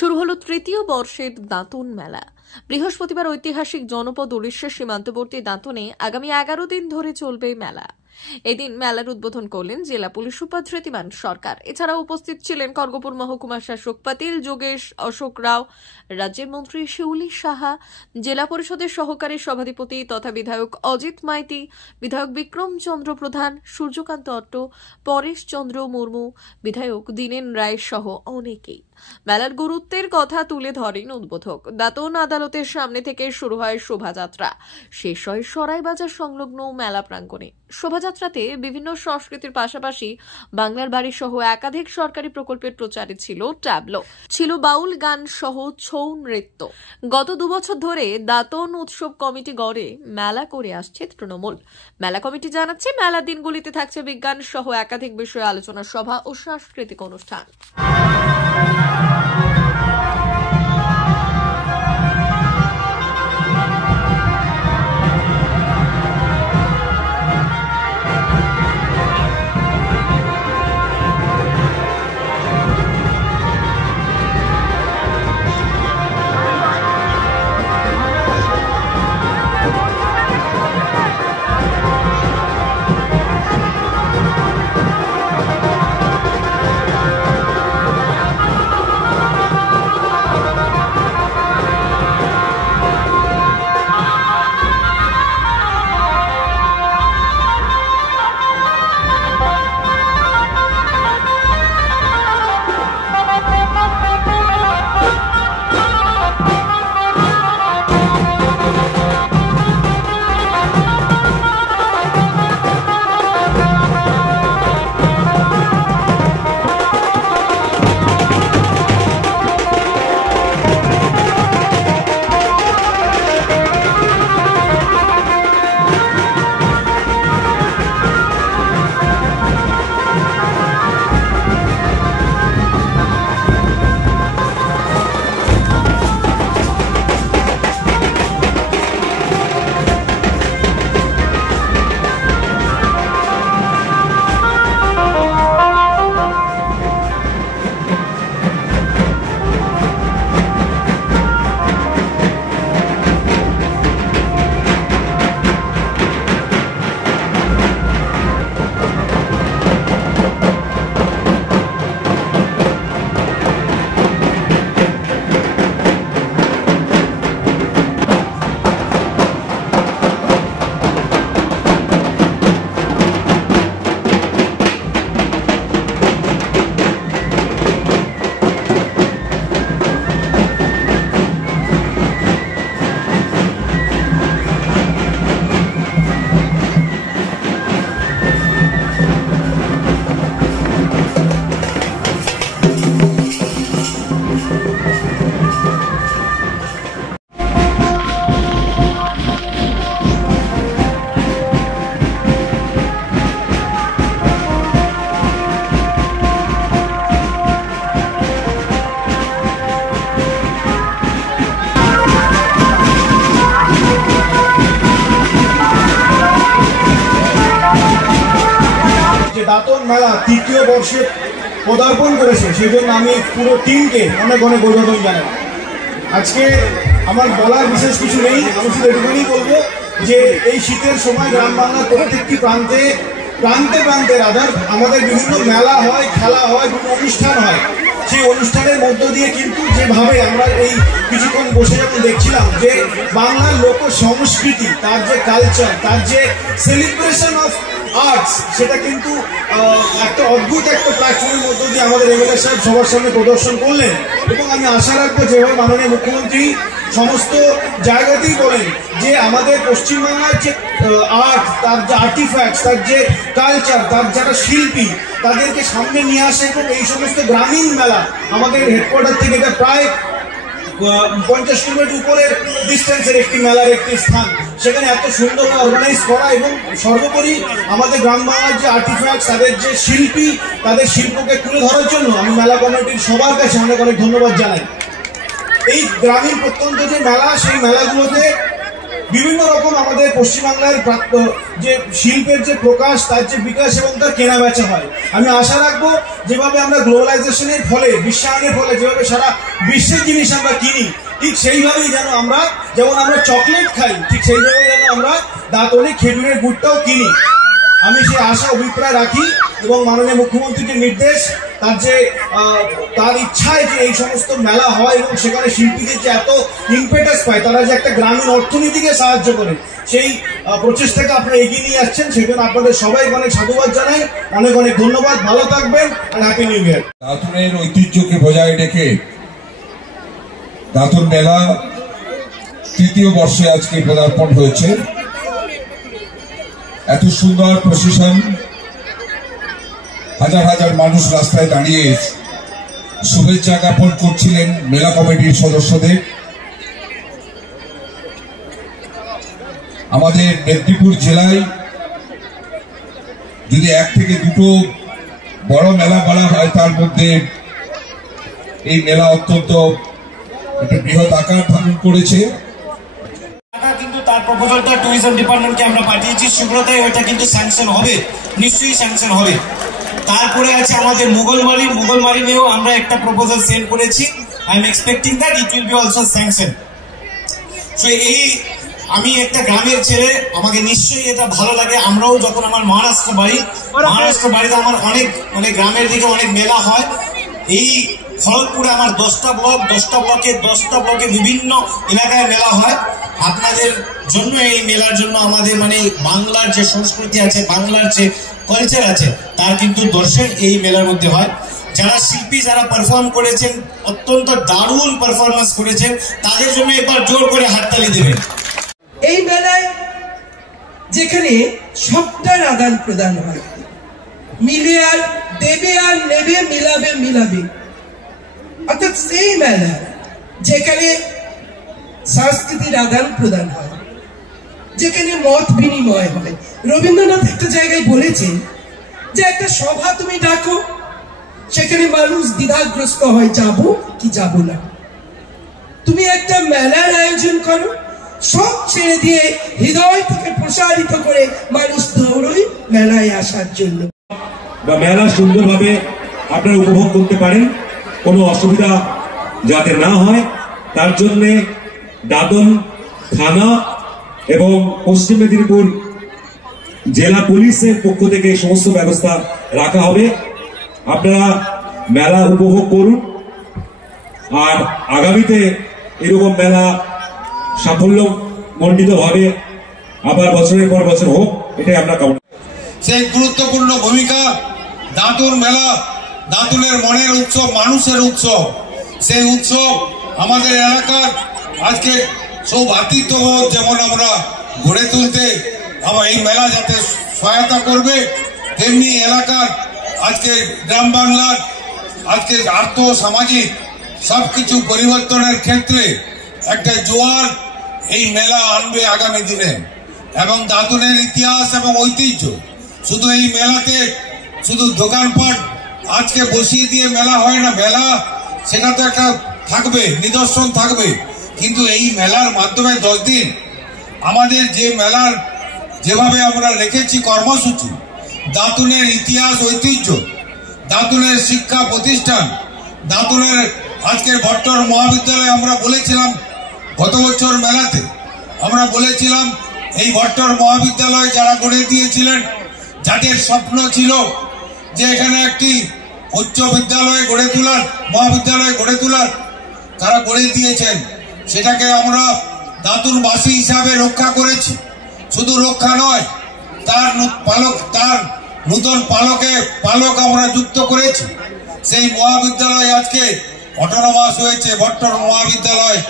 শুরু হলো তৃতীয় বর্ষের দাঁতন মেলা। বৃহস্পতিবার ঐতিহাসিক জনপদ উড়িষ্যার সীমান্তবর্তী দাঁতনে আগামী 11 দিন ধরে চলবে মেলা। এদিন মেলার উদ্বোধন করলেন জেলা পুলিশ উপাধ্যক্ষ ধৃতিমান সরকার। এছাড়াও উপস্থিত ছিলেন খড়গপুর মহকুমা শাসক পাতিল যোগেশ অশোক রাও, রাজ্যের মন্ত্রী শিউলি সাহা, জেলা পরিষদের সহকারী সভাধিপতি তথা বিধায়ক অজিত মাইতি, বিধায়ক বিক্রম চন্দ্র প্রধান, সূর্যকান্ত অট্ট, পরেশ চন্দ্র মুর্মু, বিধায়ক দীনেন রায় সহ অনেকেই। মেলার গুরুত্বের কথা তুলে ধরেন উদ্বোধক। দাঁতন আদালতের সামনে থেকে শুরু হয় শোভাযাত্রা, শেষ হয় সরাইবাজার সংলগ্ন মেলা প্রাঙ্গণে। শোভাযাত্রাতে বিভিন্ন সংস্কৃতির পাশাপাশি বাংলার বাড়ি সহ একাধিক সরকারি প্রকল্পের প্রচারে ছিল ট্যাবলো, ছিল বাউল গান সহ ছৌ নৃত্য। গত 2 বছর ধরে দাঁতন উৎসব কমিটি গড়ে মেলা করে আসছে তৃণমূল। মেলা কমিটি জানাচ্ছে, মেলার দিনগুলিতে থাকছে বিজ্ঞান সহ একাধিক বিষয়ে আলোচনা সভা ও সাংস্কৃতিক অনুষ্ঠান। দাঁতন মেলা তৃতীয় বর্ষে পদার্পণ করেছে, সেই জন্য আমি পুরো টিমকে অনেক অনেক অভিনন্দন জানাই। আজকে আমার বলার বিশেষ কিছু নেই, আমি শুধু এটুকুনি বলবো যে এই শীতের সময় গ্রাম বাংলার প্রত্যেকটি প্রান্তে আমাদের বিভিন্ন মেলা হয়, খেলা হয়, বিভিন্ন অনুষ্ঠান হয়। সেই অনুষ্ঠানের মধ্য দিয়ে কিন্তু যেভাবে আমরা এই কিছুক্ষণ বসে যখন দেখছিলাম যে বাংলার লোক সংস্কৃতি, তার যে কালচার, তার যে সেলিব্রেশন অফ আর্টস, সেটা কিন্তু একটা অদ্ভুত একটা প্ল্যাটফর্মের মধ্য দিয়ে আমাদের এমএলএ সাহেব সবার সামনে প্রদর্শন করলেন। এবং আমি আশা রাখবো যেভাবে মাননীয় মুখ্যমন্ত্রী সমস্ত জায়গাতেই বলেন যে আমাদের পশ্চিমবাংলার যে আর্ট, তার যে আর্টিফ্যাক্টস, তার যে কালচার, তার যারা শিল্পী, তাদেরকে সামনে নিয়ে আসে। এবং এই সমস্ত গ্রামীণ মেলা আমাদের হেডকোয়ার্টার থেকে এটা প্রায় 50 কিলোমিটার উপরের ডিস্টেন্সের একটি মেলার একটি স্থান, সেখানে এত সুন্দর অর্গানাইজ করা এবং সর্বোপরি আমাদের গ্রাম বাংলার যে আর্টিফ্যাক্টস, তাদের যে শিল্পী, তাদের শিল্পকে তুলে ধরার জন্য আমি মেলা কমিটির সবার কাছে অনেক অনেক ধন্যবাদ জানাই। এই গ্রামীণ প্রত্যন্ত যে মেলা, সেই মেলাগুলোতে বিভিন্ন রকম আমাদের পশ্চিমবাংলার যে শিল্পের যে প্রকাশ, তার যে বিকাশ এবং তার কেনা বেচা হয়। আমি আশা রাখবো যেভাবে আমরা গ্লোবালাইজেশনের ফলে, বিশ্বায়নের ফলে যেভাবে সারা বিশ্বের জিনিস আমরা কিনি, ঠিক সেইভাবেই যেমন আমরা চকলেট খাই, ঠিক সেইভাবেই যেন আমরা দাঁতনে খেজুরের গুড়টাও কিনি। আমি সেই আশা অভিপ্রায় রাখি এবং মাননীয় মুখ্যমন্ত্রীর যে নির্দেশ, তার ইচ্ছায় যে এই সমস্ত মেলা হয় এবং সেখানে শিল্পীদের যে এত ইম্পেটাস পায়, তারা যে একটা গ্রামীণ অর্থনীতিকে সাহায্য করে, সেই প্রচেষ্টাকে আপনারা এগিয়ে নিয়ে আসছেন, সেজন্য আপনাদের সবাই অনেক সাধুবাদ জানাই। অনেক অনেক ধন্যবাদ, ভালো থাকবেন, আর হ্যাপি নিউ ইয়ার। দাঁতুনের ঐতিহ্যকে বজায় রেখে দাঁতুন মেলা তৃতীয় বর্ষে আজকে পদার্পণ হয়েছে। এত সুন্দর প্রসেশন, হাজার হাজার মানুষ রাস্তায় দাঁড়িয়ে শুভেচ্ছা জ্ঞাপন করছিলেন মেলা কমিটির সদস্যদের। আমাদের মেদিনীপুর জেলায় যদি 1 থেকে 2টো বড় মেলা বলা হয়, তার মধ্যে এই মেলা অত্যন্ত একটা বৃহৎ আকার ধারণ করেছে। কিন্তু তার প্রপোজালটা ট্যুরিজম ডিপার্টমেন্টকে আমরা পাঠিয়েছি, শীঘ্রতাই ওইটা কিন্তু স্যাংশন হবে, নিশ্চয়ই স্যাংশন হবে। তারপরে আছে আমাদের মুঘলমারি নিয়েও আমরা একটা প্রপোজাল সেন্ড করেছি। I am expecting that it will be also sanction. So এই আমি একটা গ্রামের ছেলে, আমাকে নিশ্চয়ই এটা ভালো লাগে। আমরাও যখন আমার মহারাষ্ট্র বাড়িতে আমার অনেক গ্রামের দিকে অনেক মেলা হয়। এই খড়গপুরে আমার 10টা ব্লকে বিভিন্ন এলাকায় মেলা হয়। আপনাদের জন্য এই মেলার জন্য আমাদের বাংলার যে সংস্কৃতি আছে, বাংলার যে কালচার আছে, তার কিন্তু দর্শন এই মেলার মধ্যে হয়। যারা শিল্পী, যারা পারফর্ম করেছেন, অত্যন্ত দারুণ পারফরমেন্স করেছেন, তাদের জন্য একবার জোর করে হাততালি দেবেন। এই মেলায় যেখানে সবটার আদান প্রদান হয়, মিলে আর দেবে আর নেবে, মিলাবে, অর্থাৎ সেই মেলা যেখানে সংস্কৃতির আদান প্রদান হয়, যেখানে মত বিনিময় হয়। রবীন্দ্রনাথ একটা জায়গায় বলেছেন যে একটা সভা তুমি ডাকো, সেখানে মানুষ দ্বিধাগ্রস্ত হয়, যাবো কি যাব না। তুমি একটা মেলার আয়োজন করো, সব ছেড়ে দিয়ে হৃদয় থেকে প্রসারিত করে মানুষ দৌড়ই মেলায় আসার জন্য। মেলা সুন্দরভাবে আপনারা উপভোগ করতে পারেন, কোনো অসুবিধা যাতে না হয় তার জন্য দাদন থানা এবং পশ্চিম মেদিনীপুর জেলা পুলিশের পক্ষ থেকে সমস্ত ব্যবস্থা রাখা হবে। আপনারা মেলা উপভোগ করুন, আর আগামীতে এরকম মেলা সাফল্যমণ্ডিতভাবে আবার বছরের পর বছর হোক, এটাই আমরা কামনা। সেই গুরুত্বপূর্ণ ভূমিকা দাঁতুন মেলা, দাঁতুনের মনের উৎসব, মানুষের উৎসব। সেই উৎসব আমাদের এলাকার আজকে সৌভাতৃত্ববোধ যেমন আমরা গড়ে তুলতে এই মেলা যাতে সহায়তা করবে, তেমনি এলাকার আজকে গ্রাম বাংলার আজকে আর্থ সামাজিক সবকিছু পরিবর্তনের ক্ষেত্রে একটা জোয়ার এই মেলা আনবে আগামী দিনে। এবং দাঁতুনের ইতিহাস এবং ঐতিহ্য, শুধু এই মেলাতে শুধু দোকানপাট আজকে বসিয়ে দিয়ে মেলা হয় না, মেলা সেটা তো একটা থাকবে, নিদর্শন থাকবে, কিন্তু এই মেলার মাধ্যমে 10 দিন আমাদের যে মেলার যেভাবে আমরা রেখেছি কর্মসূচি, দাঁতুনের ইতিহাস ঐতিহ্য, দাঁতুনের শিক্ষা প্রতিষ্ঠান, দাঁতুনের আজকের ভট্টর মহাবিদ্যালয়, আমরা বলেছিলাম গত বছর মেলাতে, আমরা বলেছিলাম এই ভট্টর মহাবিদ্যালয় যারা গড়ে দিয়েছিলেন, যাদের স্বপ্ন ছিল যে এখানে একটি উচ্চ বিদ্যালয় গড়ে তোলার, মহাবিদ্যালয় গড়ে তোলার, তারা গড়ে দিয়েছেন। সেটাকে আমরা দাঁতুনবাসী হিসাবে রক্ষা করেছি। শুধু রক্ষা নয়, তার নূতন পালক আমরা যুক্ত করেছি। সেই মহাবিদ্যালয় আজকে অটোনমাস হয়েছে, ভট্টর মহাবিদ্যালয়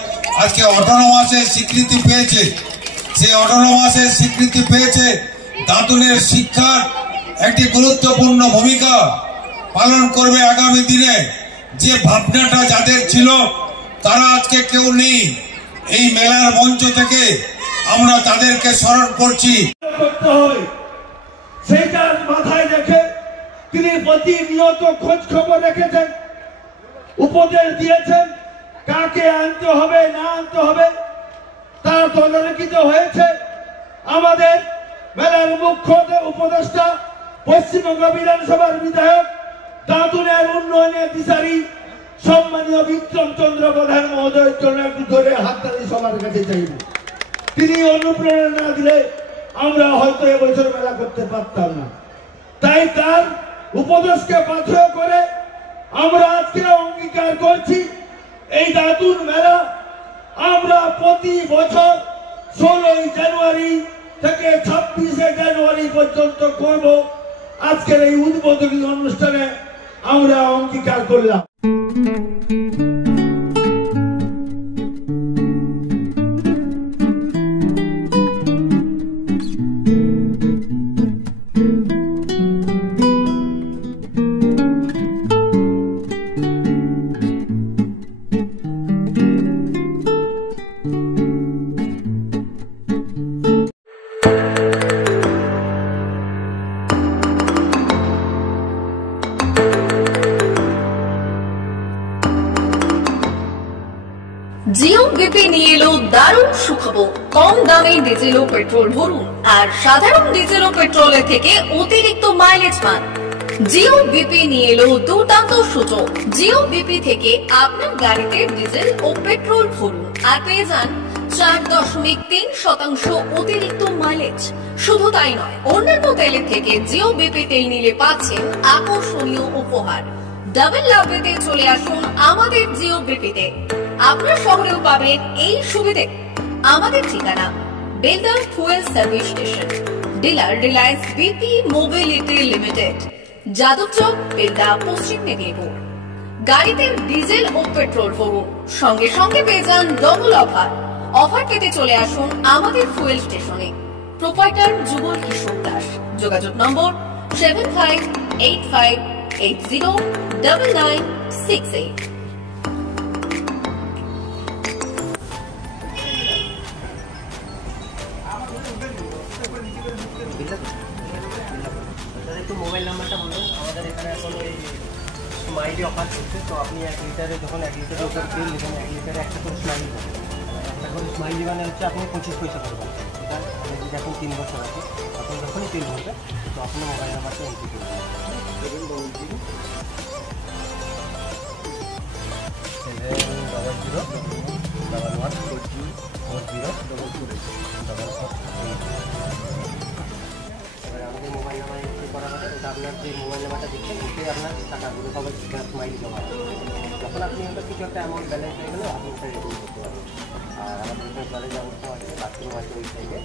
আজকে অটোনমাসের স্বীকৃতি পেয়েছে। সেই অটোনমাসের স্বীকৃতি পেয়েছে, দাঁতুনের শিক্ষার একটি গুরুত্বপূর্ণ ভূমিকা পালন করবে আগামী দিনে। যে ভাবনাটা যাদের ছিল তারা আজকে কেউ নেই, এই মেলার মঞ্চ থেকে আমরা তাদেরকে স্মরণ করছি। সেটা মাথায় রেখে তিনি প্রতিনিয়ত খোঁজ খবর রেখেছেন, উপদেশ দিয়েছেন কাকে আনতে হবে না আনতে হবে। তার তদারকিত হয়েছে। আমাদের মেলার মুখ্য উপদেষ্টা পশ্চিমবঙ্গ বিধানসভার বিধায়ক দাঁতুনের উন্নয়নের দিশারি সম্মানীয় বিক্রম চন্দ্র প্রধান মহোদয়ের জন্য একটু ধরে হাততালি সবার কাছে চাইব। তিনি অনুপ্রেরণা দিলে আমরা হয়তো এবছর মেলা করতে পারতাম না। তাই তার উপদেশকে পাথেয় করে আমরা আজকে অঙ্গীকার করছি এই দাঁতুন মেলা আমরা প্রতি বছর 16 জানুয়ারি থেকে 26 জানুয়ারি পর্যন্ত করব। আজকের এই উদ্বোধনী অনুষ্ঠানে আমরা অঙ্গীকার করলাম। জিও বিপি নিয়ে এলো দারুণ সুখবর। কম দামে ডিজেল ও পেট্রোল ভরুন আর সাধারণ ডিজেল ও পেট্রোলের থেকে অতিরিক্ত মাইলেজ পান। জিও বিপি নিয়ে এলো দুর্দান্ত সুযোগ। জিও বিপি থেকে আপনার গাড়িতে ডিজেল ও পেট্রোল ভরুন আর পেয়ে যান 4.3% অতিরিক্ত মাইলেজ। শুধু তাই নয়, অন্যান্য তেলের থেকে জিও বিপি তেল নিলে পাচ্ছেন আকর্ষণীয় উপহার। ডাবল লাভ পেতে চলে আসুন আমাদের জিও বিপিতে। আপনার শহরেও পাবেন এই সুবিধে। আমাদের ঠিকানা Belda fuel service station, dealer Reliance BP mobility limited, Jadabchak, Belda, পশ্চিম মেদিনীপুর। গাড়িতে ডিজেল ও পেট্রোল ভরুন, সঙ্গে সঙ্গে পেয়ে যান ডবল অফার। অফার পেতে চলে আসুন আমাদের ফুয়েল স্টেশনে। প্রোপাইটার যুগল কিশোর দাস। যোগাযোগ নম্বর 7585809968। মোবাইল নাম্বারটা বলুন। আমাদের এখানে এখন ওই স্মাইলি অফার চলছে, তো আপনি 1 লিটারে যখন 1 লিটারের উপর তেল নেবেন 1 লিটারে একটা করে স্মাইলি পাবেন। একটা করে স্মাইলি মানে হচ্ছে আপনি 25 পয়সা পাবেন। এটা যদি এখন 3 বছর আছে, আপনি যখনই তেল ভরবেন তো আপনার মোবাইল নাম্বারটা এন্ট্রি করবেন। 711404044 আমাদের মোবাইল নাম্বার এন্ট্রি করা হবে। এটা আপনার যে মোবাইল নাম্বারটা দিচ্ছেন ওটাই আপনার টাকাগুলো সবাই স্মাইলি জমা হবে। যখন আপনি ওটা কিছু একটা অ্যামাউন্ট ব্যালেন্স হয়ে গেলে আপনি ওটা রেডি করতে পারবেন। আর আমাদের এখানে জলের ব্যবস্থা আছে, বাথরুম আছে ওই সাইডে,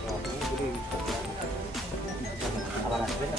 তো আপনি যদি ইউজ করতে পারেন আবার আসবেন।